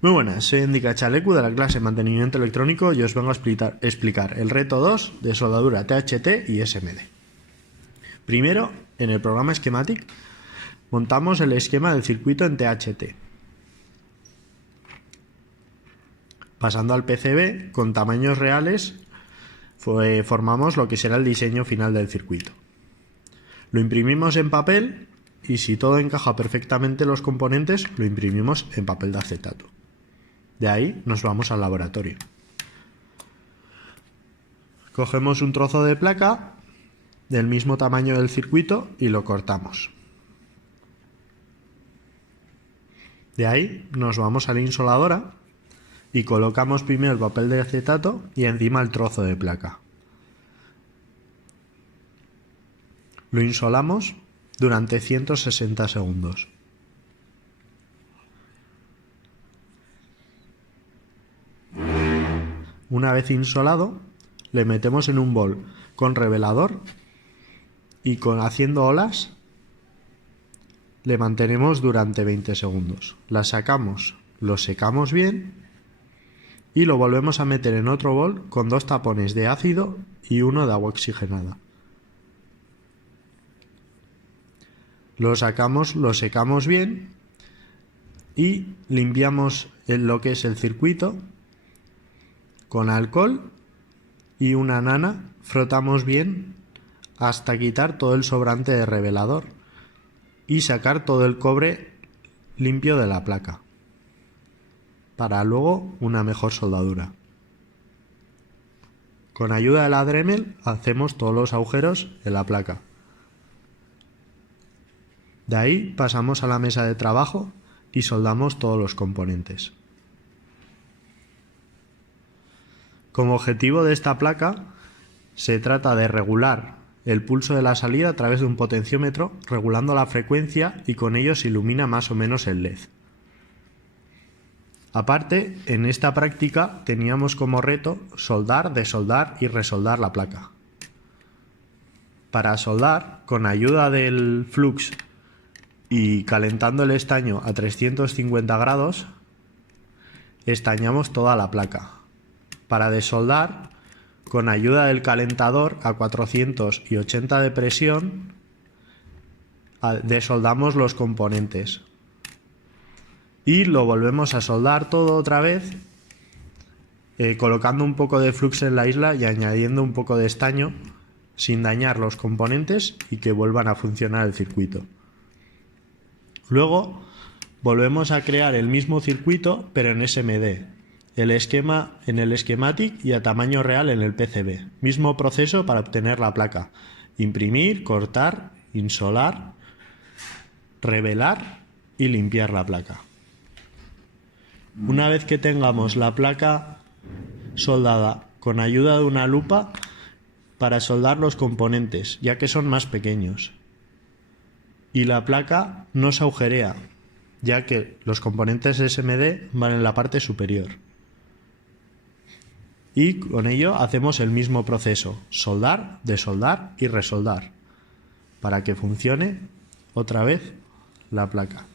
Muy buenas, soy Endica Chalecu de la clase Mantenimiento Electrónico y os vengo a explicar el reto 2 de soldadura THT y SMD. Primero, en el programa Schematic, montamos el esquema del circuito en THT. Pasando al PCB, con tamaños reales, formamos lo que será el diseño final del circuito. Lo imprimimos en papel y si todo encaja perfectamente los componentes, lo imprimimos en papel de acetato. De ahí nos vamos al laboratorio. Cogemos un trozo de placa del mismo tamaño del circuito y lo cortamos. De ahí nos vamos a la insoladora y colocamos primero el papel de acetato y encima el trozo de placa. Lo insolamos durante 160 segundos. Una vez insolado, le metemos en un bol con revelador y haciendo olas le mantenemos durante 20 segundos. La sacamos, lo secamos bien y lo volvemos a meter en otro bol con 2 tapones de ácido y uno de agua oxigenada. Lo sacamos, lo secamos bien y limpiamos lo que es el circuito con alcohol y una nana. Frotamos bien hasta quitar todo el sobrante de revelador y sacar todo el cobre limpio de la placa para luego una mejor soldadura. Con ayuda de la Dremel hacemos todos los agujeros en la placa. De ahí pasamos a la mesa de trabajo y soldamos todos los componentes. Como objetivo de esta placa se trata de regular el pulso de la salida a través de un potenciómetro, regulando la frecuencia y con ello se ilumina más o menos el LED. Aparte, en esta práctica teníamos como reto soldar, desoldar y resoldar la placa. Para soldar, con ayuda del flux y calentando el estaño a 350 grados, estañamos toda la placa. Para desoldar, con ayuda del calentador a 480 de presión, desoldamos los componentes. Y lo volvemos a soldar todo otra vez, colocando un poco de flux en la isla y añadiendo un poco de estaño, sin dañar los componentes y que vuelvan a funcionar el circuito. Luego volvemos a crear el mismo circuito pero en SMD, el esquema en el Schematic y a tamaño real en el PCB. Mismo proceso para obtener la placa: imprimir, cortar, insolar, revelar y limpiar la placa. Una vez que tengamos la placa soldada, con ayuda de una lupa para soldar los componentes, ya que son más pequeños. Y la placa no se agujerea, ya que los componentes SMD van en la parte superior. Y con ello hacemos el mismo proceso: soldar, desoldar y resoldar, para que funcione otra vez la placa.